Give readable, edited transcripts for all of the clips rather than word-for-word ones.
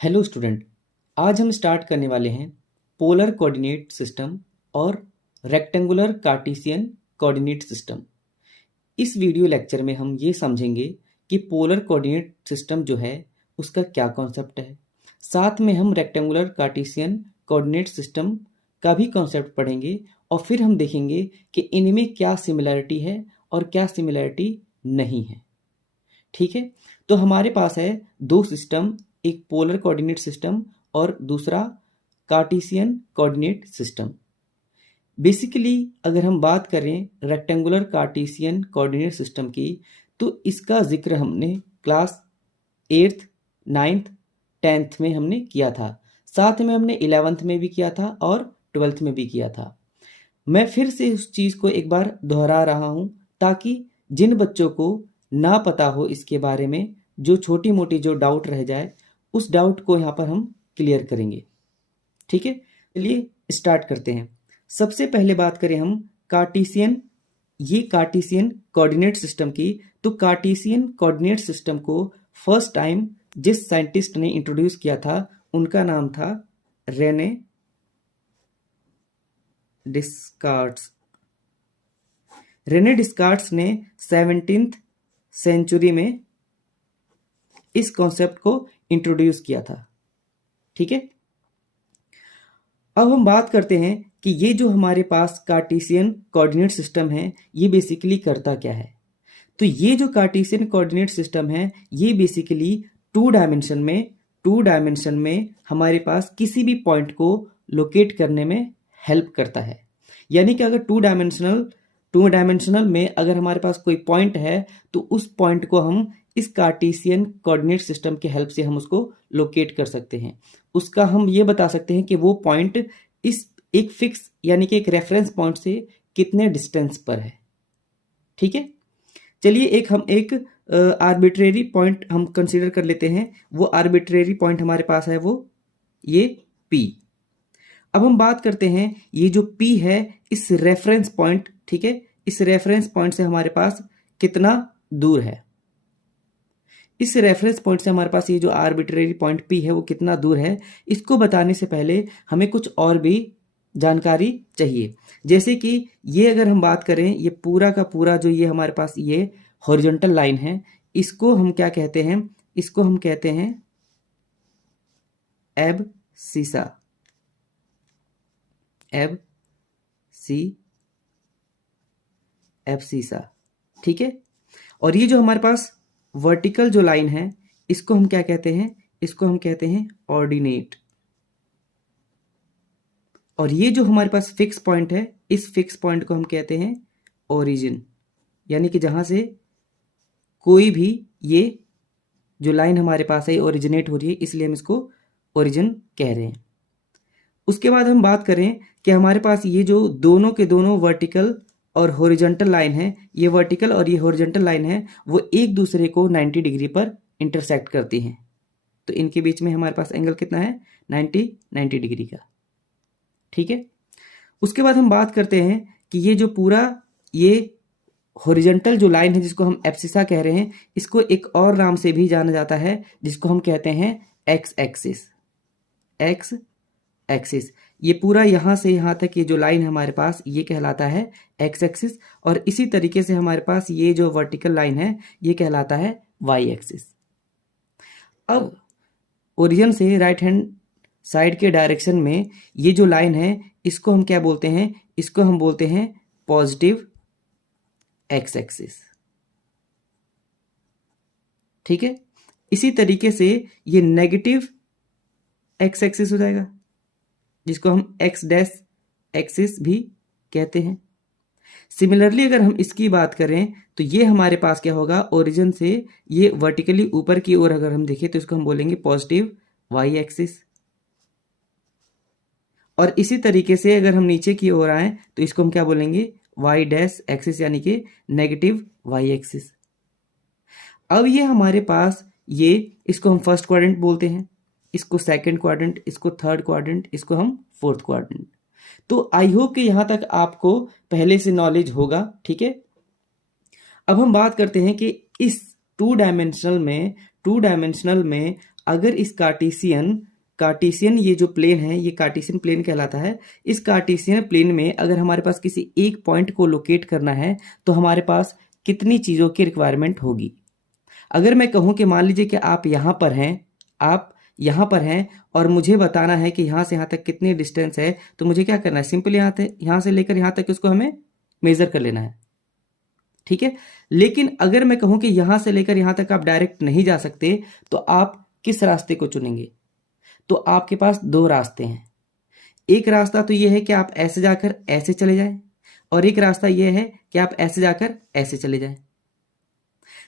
Hello student. आज हम start करने वाले हैं पोलर कोऑर्डिनेट सिस्टम और रेक्टेंगुलर कार्टेशियन कोऑर्डिनेट सिस्टम। इस वीडियो लेक्चर में हम ये समझेंगे कि पोलर कोऑर्डिनेट सिस्टम जो है उसका क्या कॉन्सेप्ट है। साथ में हम रेक्टेंगुलर कार्टेशियन कोऑर्डिनेट सिस्टम का भी कॉन्सेप्ट पढ़ेंगे और फिर हम देखेंगे कि इनमें क्या सिमिलरिटी है और क्या सिमिलरिटी नहीं है। ठीक है, तो हमारे पास है दो सिस्टम, एक पोलर कोऑर्डिनेट सिस्टम और दूसरा कार्टेशियन कोऑर्डिनेट सिस्टम। बेसिकली अगर हम बात करें रेक्टेंगुलर कार्टेशियन कोऑर्डिनेट सिस्टम की, तो इसका जिक्र हमने क्लास 8th 9th 10th में हमने किया था। साथ में हमने 11th में भी किया था और 12th में भी किया था। मैं फिर से उस चीज़ को एक बार दोहरा रहा हूँ ताकि जिन बच्चों को ना पता हो इसके बारे में, जो छोटी मोटी जो डाउट रह जाए, उस डाउट को यहाँ पर हम क्लियर करेंगे। ठीक है, चलिए स्टार्ट करते हैं। सबसे पहले बात करें हम कार्टेशियन कोऑर्डिनेट सिस्टम की, तो कार्टेशियन कोऑर्डिनेट सिस्टम को फर्स्ट टाइम जिस साइंटिस्ट ने इंट्रोड्यूस किया था उनका नाम था रेने डिस्कार्ट्स। रेने डिस्कार्ट्स ने 17th सेंचुरी में इस कॉन्सेप्ट को इंट्रोड्यूस किया था। ठीक है, अब हम बात करते हैं कि ये जो हमारे पास कार्टेशियन कोऑर्डिनेट सिस्टम है ये बेसिकली करता क्या है। तो ये जो कार्टेशियन कोऑर्डिनेट सिस्टम है ये बेसिकली टू डायमेंशन में हमारे पास किसी भी पॉइंट को लोकेट करने में हेल्प करता है। यानी कि अगर टू डायमेंशनल में अगर हमारे पास कोई पॉइंट है तो उस पॉइंट को हम इस कार्टेशियन कोऑर्डिनेट सिस्टम की हेल्प से हम उसको लोकेट कर सकते हैं। उसका हम ये बता सकते हैं कि वो पॉइंट इस एक फिक्स यानी कि एक रेफरेंस पॉइंट से कितने डिस्टेंस पर है। ठीक है, चलिए हम एक आर्बिट्रेरी पॉइंट हम कंसीडर कर लेते हैं। वो आर्बिट्रेरी पॉइंट हमारे पास है वो ये P। अब हम बात करते हैं ये जो P है इस रेफरेंस पॉइंट, ठीक है, इस रेफरेंस पॉइंट से हमारे पास कितना दूर है। इस रेफरेंस पॉइंट से हमारे पास ये जो आर्बिट्रेरी पॉइंट P है वो कितना दूर है, इसको बताने से पहले हमें कुछ और भी जानकारी चाहिए। जैसे कि ये अगर हम बात करें, ये पूरा का पूरा जो ये हमारे पास ये हॉरिजॉन्टल लाइन है, इसको हम क्या कहते हैं, इसको हम कहते हैं एब्सिसा। एब्सिसा, ठीक है। और ये जो हमारे पास वर्टिकल जो लाइन है इसको हम क्या कहते हैं, इसको हम कहते हैं ऑर्डिनेट। और ये जो हमारे पास फिक्स पॉइंट है इस फिक्स पॉइंट को हम कहते हैं ओरिजिन। यानी कि जहां से कोई भी ये जो लाइन हमारे पास है ओरिजिनेट हो रही है, इसलिए हम इसको ओरिजिन कह रहे हैं। उसके बाद हम बात करें कि हमारे पास ये जो दोनों के दोनों वर्टिकल और हॉरिजॉन्टल लाइन है, ये वर्टिकल और ये हॉरिजॉन्टल लाइन है, वो एक दूसरे को 90 डिग्री पर इंटरसेक्ट करती हैं। तो इनके बीच में हमारे पास एंगल कितना है, 90 डिग्री का। ठीक है, उसके बाद हम बात करते हैं कि ये जो पूरा ये हॉरिजॉन्टल जो लाइन है जिसको हम एब्सिसा कह रहे हैं, इसको एक और नाम से भी जाना जाता है जिसको हम कहते हैं एक्स एक्सिस। ये पूरा यहां से यहां तक ये जो लाइन है हमारे पास ये कहलाता है एक्स एक्सिस। और इसी तरीके से हमारे पास ये जो वर्टिकल लाइन है ये कहलाता है वाई एक्सिस। अब ओरिजिन से राइट हैंड साइड के डायरेक्शन में ये जो लाइन है इसको हम क्या बोलते हैं, इसको हम बोलते हैं पॉजिटिव एक्स एक्सिस। ठीक है, इसी तरीके से ये नेगेटिव एक्स एक्सिस हो जाएगा जिसको हम एक्स डैश एक्सिस भी कहते हैं। सिमिलरली अगर हम इसकी बात करें तो ये हमारे पास क्या होगा, ओरिजिन से ये वर्टिकली ऊपर की ओर अगर हम देखें तो इसको हम बोलेंगे पॉजिटिव वाई एक्सिस। और इसी तरीके से अगर हम नीचे की ओर आए तो इसको हम क्या बोलेंगे, वाई डैश एक्सिस, यानी कि नेगेटिव वाई एक्सिस। अब ये हमारे पास ये इसको हम फर्स्ट क्वाड्रेंट बोलते हैं, इसको सेकंड क्वाड्रेंट, इसको थर्ड क्वाड्रेंट, इसको हम फोर्थ क्वाड्रेंट। तो आई होप कि यहां तक आपको पहले से नॉलेज होगा। ठीक है, अब हम बात करते हैं कि इस टू डायमेंशनल में अगर इस कार्टेशियन ये जो प्लेन है ये कार्टेशियन प्लेन कहलाता है। इस कार्टेशियन प्लेन में अगर हमारे पास किसी एक पॉइंट को लोकेट करना है तो हमारे पास कितनी चीज़ों की रिक्वायरमेंट होगी। अगर मैं कहूँ कि मान लीजिए कि आप यहाँ पर हैं और मुझे बताना है कि यहाँ से यहाँ तक कितनी डिस्टेंस है, तो मुझे क्या करना है, सिंपल यहाँ से लेकर यहाँ तक उसको हमें मेजर कर लेना है, ठीक है। लेकिन अगर मैं कहूँ कि यहाँ से लेकर यहाँ तक आप डायरेक्ट नहीं जा सकते, तो आप किस रास्ते को चुनेंगे? तो आपके पास दो रास्ते हैं। एक रास्ता तो ये है कि आप ऐसे जाकर ऐसे चले जाएं, और एक रास्ता ये है कि आप ऐसे जाकर ऐसे चले जाएं।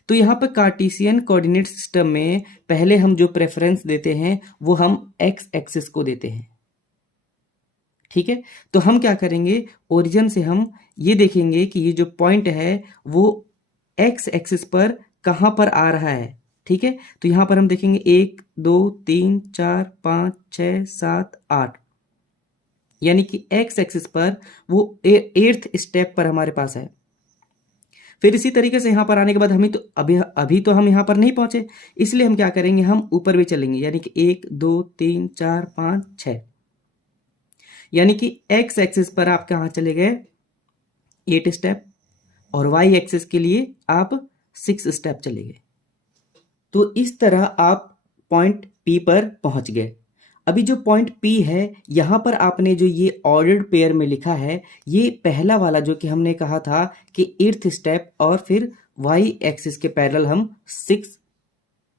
तो यहाँ पर कार्टेशियन कोऑर्डिनेट सिस्टम में पहले हम जो प्रेफरेंस देते हैं वो हम एक्स एक्सिस को देते हैं, ठीक है। तो हम क्या करेंगे, ओरिजिन से हम ये देखेंगे कि ये जो पॉइंट है वो एक्स एक्सिस पर कहाँ पर आ रहा है, ठीक है। तो यहाँ पर हम देखेंगे 1 2 3 4 5 6 7 8, यानी कि एक्स एक्सिस पर वो 8th स्टेप पर हमारे पास है। फिर इसी तरीके से यहाँ पर आने के बाद हमें तो अभी तो हम यहाँ पर नहीं पहुंचे, इसलिए हम क्या करेंगे, हम ऊपर भी चलेंगे, यानी कि 1 2 3 4 5 6, यानी कि एक्स एक्सिस पर आप कहाँ चले गए, 8 स्टेप, और वाई एक्सिस के लिए आप 6 स्टेप चले गए। तो इस तरह आप पॉइंट पी पर पहुंच गए। अभी जो पॉइंट पी है यहाँ पर आपने जो ये ऑर्डर्ड पेयर में लिखा है, ये पहला वाला जो कि हमने कहा था कि 8th स्टेप और फिर वाई एक्सिस के पैरेलल हम 6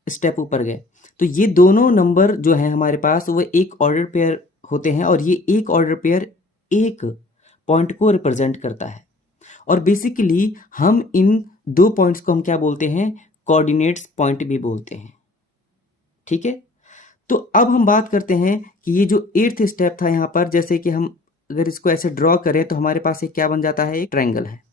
स्टेप ऊपर गए। तो ये दोनों नंबर जो है हमारे पास वो एक ऑर्डर पेयर होते हैं, और ये एक ऑर्डर पेयर एक पॉइंट को रिप्रेजेंट करता है। और बेसिकली हम इन दो पॉइंट्स को हम क्या बोलते हैं, कोऑर्डिनेट्स पॉइंट भी बोलते हैं, ठीक है। तो अब हम बात करते हैं कि ये जो 8th स्टेप था यहाँ पर, जैसे कि हम अगर इसको ऐसे ड्रॉ करें तो हमारे पास एक क्या बन जाता है, एक ट्रायंगल है,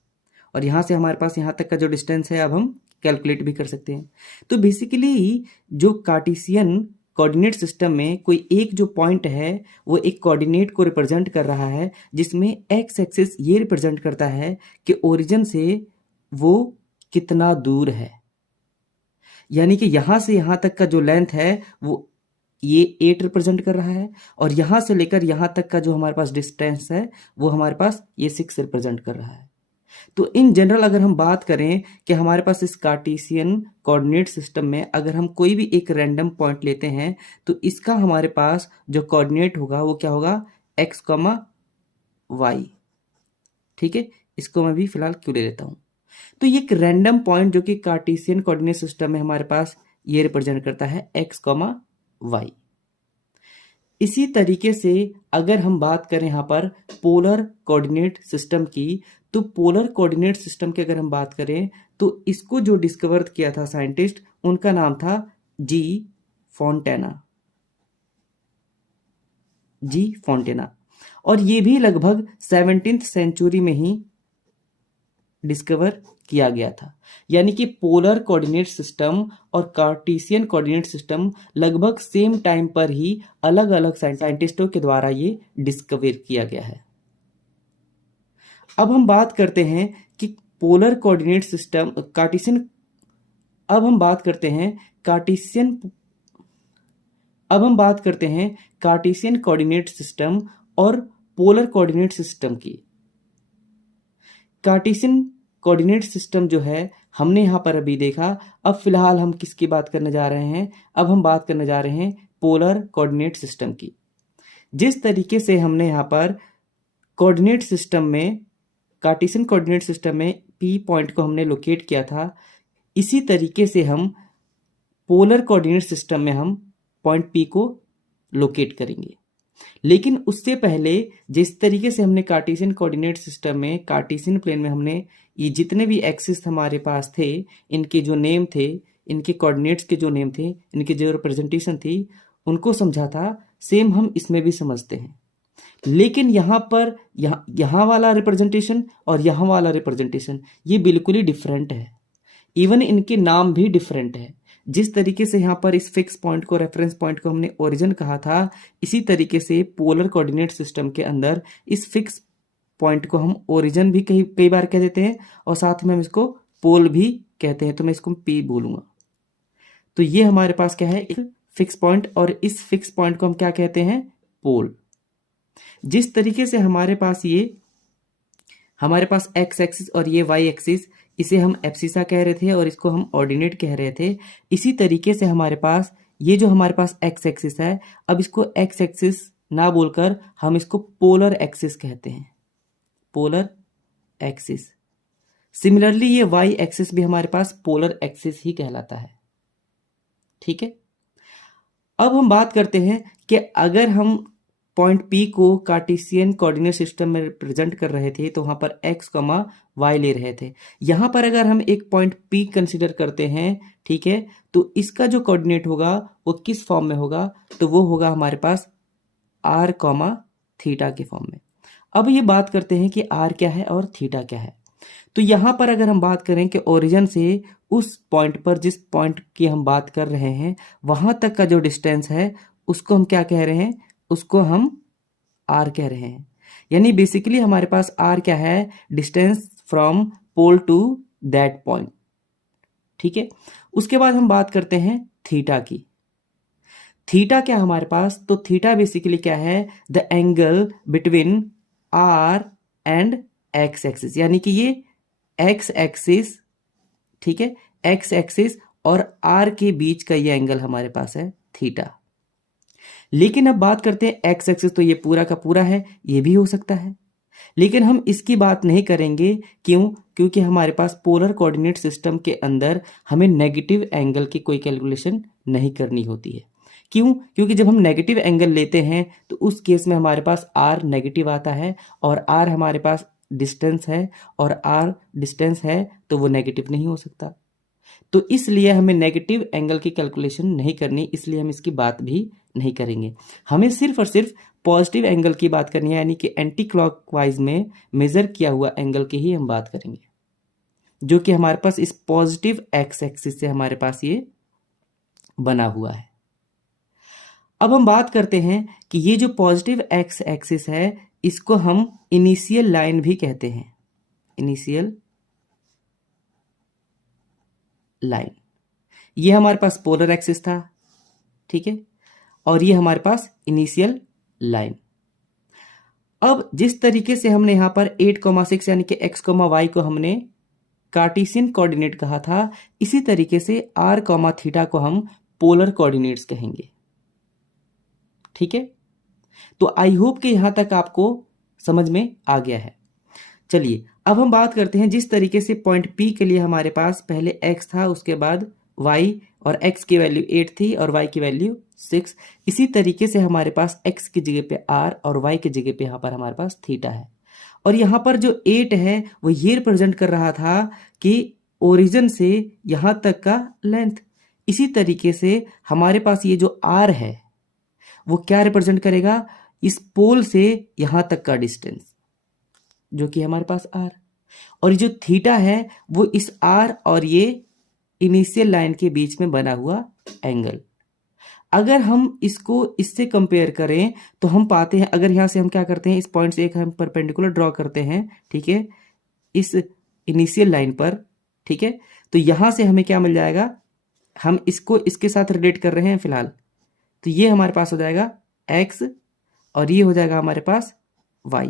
और यहाँ से हमारे पास यहाँ तक का जो डिस्टेंस है अब हम कैलकुलेट भी कर सकते हैं। तो बेसिकली जो कार्टेशियन कोऑर्डिनेट सिस्टम में कोई एक जो पॉइंट है वो एक कोऑर्डिनेट को रिप्रेजेंट कर रहा है, जिसमें एक्स एक्सिस ये रिप्रेजेंट करता है कि ओरिजिन से वो कितना दूर है, यानी कि यहां से यहां तक का जो लेंथ है वो ये 8 रिप्रेजेंट कर रहा है, और यहां से लेकर यहां तक का जो हमारे पास डिस्टेंस है वो हमारे पास ये 6 रिप्रेजेंट कर रहा है। तो इन जनरल अगर हम बात करें कि हमारे पास इस कार्टेशियन कोऑर्डिनेट सिस्टम में अगर हम कोई भी एक रैंडम पॉइंट लेते हैं तो इसका हमारे पास जो कोऑर्डिनेट होगा वो क्या होगा, x, y, ठीक है। इसको मैं भी फिलहाल क्यों ले लेता हूं। तो ये एक रैंडम पॉइंट जो कि कार्टेशियन कोऑर्डिनेट सिस्टम में हमारे पास ये रिप्रेजेंट करता है x, y। इसी तरीके से अगर हम बात करें यहाँ पर पोलर कोऑर्डिनेट सिस्टम की, तो पोलर कोऑर्डिनेट सिस्टम की अगर हम बात करें तो इसको जो डिस्कवर किया था साइंटिस्ट, उनका नाम था जी फॉन्टेना, और ये भी लगभग 17th सेंचुरी में ही डिस्कवर किया गया था। यानी कि पोलर कोऑर्डिनेट सिस्टम और कार्टेशियन कोऑर्डिनेट सिस्टम लगभग सेम टाइम पर ही अलग अलग साइंटिस्टों के द्वारा ये डिस्कवर किया गया है। अब हम बात करते हैं कि पोलर कोऑर्डिनेट सिस्टम कार्टेशियन अब हम बात करते हैं कार्टेशियन कोऑर्डिनेट सिस्टम और पोलर कोऑर्डिनेट सिस्टम की। कार्टेशियन कोऑर्डिनेट सिस्टम जो है हमने यहाँ पर अभी देखा। अब फिलहाल हम किसकी बात करने जा रहे हैं, अब हम बात करने जा रहे हैं पोलर कोऑर्डिनेट सिस्टम की। जिस तरीके से हमने यहाँ पर कोऑर्डिनेट सिस्टम में कार्टेशियन कोऑर्डिनेट सिस्टम में पी पॉइंट को हमने लोकेट किया था, इसी तरीके से हम पोलर कोऑर्डिनेट सिस्टम में हम पॉइंट पी को लोकेट करेंगे। लेकिन उससे पहले जिस तरीके से हमने कार्टेशियन कोऑर्डिनेट सिस्टम में कार्टेशियन प्लेन में हमने ये जितने भी एक्सिस हमारे पास थे, इनके जो नेम थे, इनके कोऑर्डिनेट्स के जो नेम थे, इनकी जो रिप्रेजेंटेशन थी, उनको समझा था, सेम हम इसमें भी समझते हैं। लेकिन यहाँ पर यहाँ वाला रिप्रेजेंटेशन और यहाँ वाला रिप्रेजेंटेशन ये बिल्कुल ही डिफरेंट है। इवन इनके नाम भी डिफरेंट है। जिस तरीके से यहाँ पर इस फिक्स पॉइंट को, रेफरेंस पॉइंट को हमने ओरिजिन कहा था, इसी तरीके से पोलर कोऑर्डिनेट सिस्टम के अंदर इस फिक्स पॉइंट को हम ओरिजिन भी कई बार कह देते हैं, और साथ में हम इसको पोल भी कहते हैं। तो मैं इसको पी बोलूंगा। तो ये हमारे पास क्या है, एक फिक्स पॉइंट, और इस फिक्स पॉइंट को हम क्या कहते हैं, पोल। जिस तरीके से हमारे पास एक्स एक्सिस और ये वाई एक्सिस, इसे हम एब्सिसा कह रहे थे और इसको हम ऑर्डिनेट कह रहे थे, इसी तरीके से हमारे पास ये जो हमारे पास एक्स एक्सिस है, अब इसको एक्स एक्सिस ना बोलकर हम इसको पोलर एक्सिस कहते हैं, पोलर एक्सिस। सिमिलरली ये वाई एक्सिस भी हमारे पास पोलर एक्सिस ही कहलाता है। ठीक है, अब हम बात करते हैं कि अगर हम पॉइंट P को कार्टेशियन कोऑर्डिनेट सिस्टम में रिप्रेजेंट कर रहे थे तो वहां पर x, y ले रहे थे। यहां पर अगर हम एक पॉइंट P कंसिडर करते हैं, ठीक है, तो इसका जो कोऑर्डिनेट होगा वो किस फॉर्म में होगा, तो वो होगा हमारे पास r, थीटा के फॉर्म में। अब ये बात करते हैं कि r क्या है और थीटा क्या है। तो यहां पर अगर हम बात करें कि ओरिजिन से उस पॉइंट पर, जिस पॉइंट की हम बात कर रहे हैं, वहां तक का जो डिस्टेंस है उसको हम क्या कह रहे हैं, उसको हम r कह रहे हैं। यानी बेसिकली हमारे पास r क्या है, distance from pole to that point. ठीक है, उसके बाद हम बात करते हैं थीटा की। थीटा क्या हमारे पास, तो थीटा बेसिकली क्या है, the angle between r and x axis, यानी कि ये x एक्सिस, ठीक है, x एक्सिस और r के बीच का ये एंगल हमारे पास है थीटा। लेकिन अब बात करते हैं x एक्सिस, तो ये पूरा का पूरा है, ये भी हो सकता है, लेकिन हम इसकी बात नहीं करेंगे। क्यों? क्योंकि हमारे पास पोलर कोऑर्डिनेट सिस्टम के अंदर हमें नेगेटिव एंगल की कोई कैलकुलेशन नहीं करनी होती है। क्यों? क्योंकि जब हम नेगेटिव एंगल लेते हैं तो उस केस में हमारे पास r नेगेटिव आता है, और r हमारे पास डिस्टेंस है, और r डिस्टेंस है तो वो नेगेटिव नहीं हो सकता। तो इसलिए हमें नेगेटिव एंगल की कैलकुलेशन नहीं करनी, इसलिए हम इसकी बात भी नहीं करेंगे। हमें सिर्फ और सिर्फ पॉजिटिव एंगल की बात करनी है, यानी कि एंटी क्लॉकवाइज में मेजर किया हुआ एंगल की ही हम बात करेंगे, जो कि हमारे पास इस पॉजिटिव एक्स एक्सिस से हमारे पास ये बना हुआ है। अब हम बात करते हैं कि ये जो पॉजिटिव एक्स एक्सिस है, इसको हम इनिशियल लाइन भी कहते हैं, इनिशियल लाइन। ये हमारे पास पोलर एक्सिस था, ठीक है, और ये हमारे पास इनिशियल लाइन। अब जिस तरीके से हमने यहां पर 8,6 यानी कि x, y को हमने कार्टेशियन कोऑर्डिनेट कहा था, इसी तरीके से r, थीटा को हम पोलर कोऑर्डिनेट्स कहेंगे। ठीक है, तो आई होप कि यहां तक आपको समझ में आ गया है। चलिए अब हम बात करते हैं, जिस तरीके से पॉइंट P के लिए हमारे पास पहले x था, उसके बाद y, और x की वैल्यू 8 थी और y की वैल्यू 6, इसी तरीके से हमारे पास x की जगह पे r और y की जगह पे यहाँ पर हमारे पास थीटा है। और यहाँ पर जो 8 है वो ये रिप्रेजेंट कर रहा था कि ओरिजिन से यहाँ तक का लेंथ। इसी तरीके से हमारे पास ये जो r है वो क्या रिप्रेजेंट करेगा, इस पोल से यहाँ तक का डिस्टेंस, जो कि हमारे पास r, और ये जो थीटा है वो इस r और ये इनिशियल लाइन के बीच में बना हुआ एंगल। अगर हम इसको इससे कंपेयर करें तो हम पाते हैं, अगर यहां से हम क्या करते हैं, इस पॉइंट से एक हम परपेंडिकुलर ड्रॉ करते हैं, ठीक है, इस इनिशियल लाइन पर, ठीक है, तो यहां से हमें क्या मिल जाएगा, हम इसको इसके साथ रिलेट कर रहे हैं फिलहाल, तो ये हमारे पास हो जाएगा x और ये हो जाएगा हमारे पास y।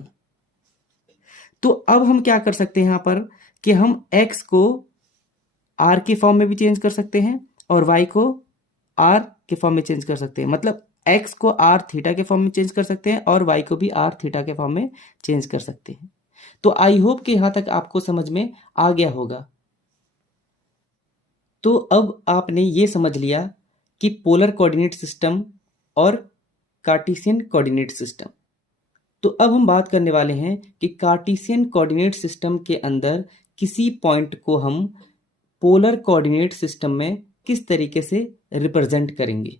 तो अब हम क्या कर सकते हैं यहां पर कि हम x को r के फॉर्म में भी चेंज कर सकते हैं और y को r के फॉर्म में चेंज कर सकते हैं। मतलब x को r थीटा के फॉर्म में चेंज कर सकते हैं और y को भी r थीटा के फॉर्म में चेंज कर सकते हैं। तो आई होप कि यहां तक आपको समझ में आ गया होगा। तो अब आपने ये समझ लिया कि पोलर कोऑर्डिनेट सिस्टम और कार्टेशियन कोऑर्डिनेट सिस्टम। तो अब हम बात करने वाले हैं कि कार्टेशियन कोऑर्डिनेट सिस्टम के अंदर किसी पॉइंट को हम पोलर कोऑर्डिनेट सिस्टम में किस तरीके से रिप्रेजेंट करेंगे।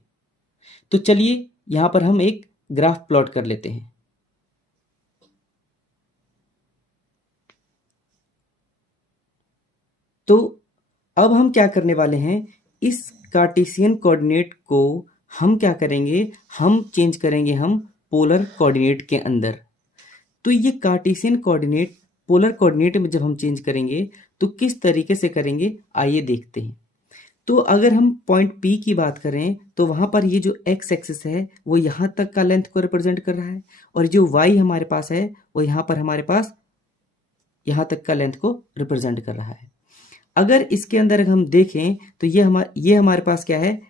तो चलिए यहां पर हम एक ग्राफ प्लॉट कर लेते हैं। तो अब हम क्या करने वाले हैं, इस कार्टेशियन कोऑर्डिनेट को हम क्या करेंगे, हम चेंज करेंगे हम पोलर कोऑर्डिनेट के अंदर। तो ये कार्टेशियन कोऑर्डिनेट पोलर कोऑर्डिनेट में जब हम चेंज करेंगे तो किस तरीके से करेंगे, आइए देखते हैं। तो अगर हम पॉइंट P की बात करें तो वहाँ पर ये जो x एक्सिस है वो यहाँ तक का लेंथ को रिप्रेजेंट कर रहा है, और जो y हमारे पास है वो यहाँ पर हमारे पास यहाँ तक का लेंथ को रिप्रेजेंट कर रहा है। अगर इसके अंदर हम देखें तो ये हमारे पास क्या है,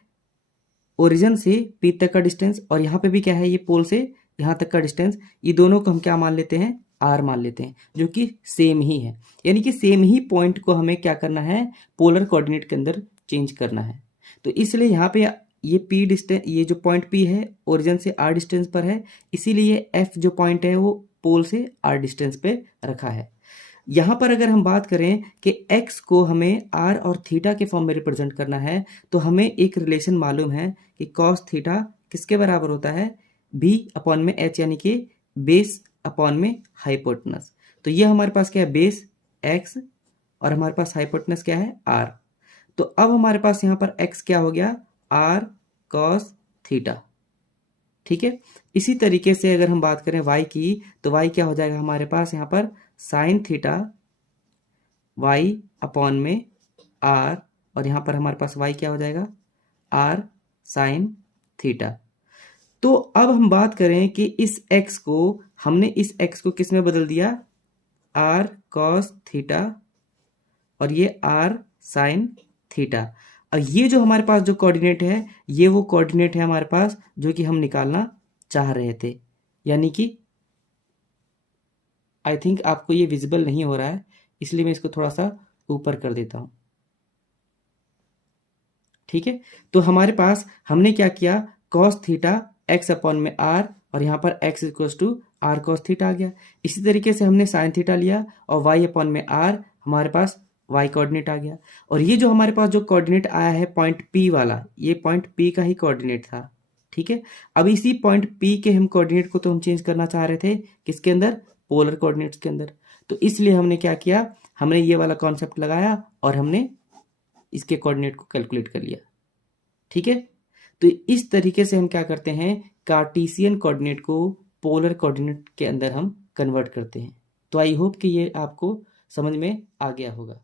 ओरिजिन से P तक का डिस्टेंस, और यहाँ पे भी क्या है, ये पोल से यहाँ तक का डिस्टेंस, ये दोनों को हम क्या मान लेते हैं, R मान लेते हैं, जो कि सेम ही है। यानी कि सेम ही पॉइंट को हमें क्या करना है, पोलर कोऑर्डिनेट के अंदर चेंज करना है। तो इसलिए यहाँ पे ये P डिस्टेंस, ये जो पॉइंट P है ओरिजिन से R डिस्टेंस पर है, इसीलिए F जो पॉइंट है वो पोल से R डिस्टेंस पे रखा है। यहाँ पर अगर हम बात करें कि x को हमें r और थीटा के फॉर्म में रिप्रेजेंट करना है, तो हमें एक रिलेशन मालूम है कि कॉस थीटा किसके बराबर होता है, b अपॉन में h, यानी कि बेस अपॉन में हाइपोटेनस। तो ये हमारे पास क्या है, बेस x और हमारे पास हाइपोटेनस क्या है, r। तो अब हमारे पास यहाँ पर x क्या हो गया, r कॉस थीटा। ठीक है। इसी तरीके से अगर हम बात करें y की, तो y क्या हो जाएगा हमारे पास यहाँ पर साइन थीटा y अपॉन में r, और यहाँ पर हमारे पास y क्या हो जाएगा, r साइन थीटा। तो अब हम बात करें कि इस x को हमने इस x को किस में बदल दिया, r cos थीटा, और ये r साइन थीटा। अब ये जो हमारे पास जो कोऑर्डिनेट है, ये वो कोऑर्डिनेट है हमारे पास जो कि हम निकालना चाह रहे थे। यानी कि आई थिंक आपको ये विजिबल नहीं हो रहा है, इसलिए मैं इसको थोड़ा सा ऊपर कर देता हूं। ठीक है। तो हमारे पास हमने क्या किया, कॉस थीटा एक्स अपॉन में आर, और यहाँ पर x equals to r cos theta आ गया। इसी तरीके से हमने साइन थीटा लिया और वाई अपॉन में आर, हमारे पास वाई कोऑर्डिनेट आ गया। और ये जो हमारे पास जो कोऑर्डिनेट आया है पॉइंट पी वाला, ये पॉइंट पी का ही कोऑर्डिनेट था। ठीक है। अब इसी पॉइंट पी के हम कोऑर्डिनेट को तो हम चेंज करना चाह रहे थे, किसके अंदर, पोलर कोऑर्डिनेट्स के अंदर। तो इसलिए हमने क्या किया, हमने ये वाला कॉन्सेप्ट लगाया और हमने इसके कोऑर्डिनेट को कैलकुलेट कर लिया। ठीक है। तो इस तरीके से हम क्या करते हैं, कार्टेशियन कोऑर्डिनेट को पोलर कोऑर्डिनेट के अंदर हम कन्वर्ट करते हैं। तो आई होप कि ये आपको समझ में आ गया होगा।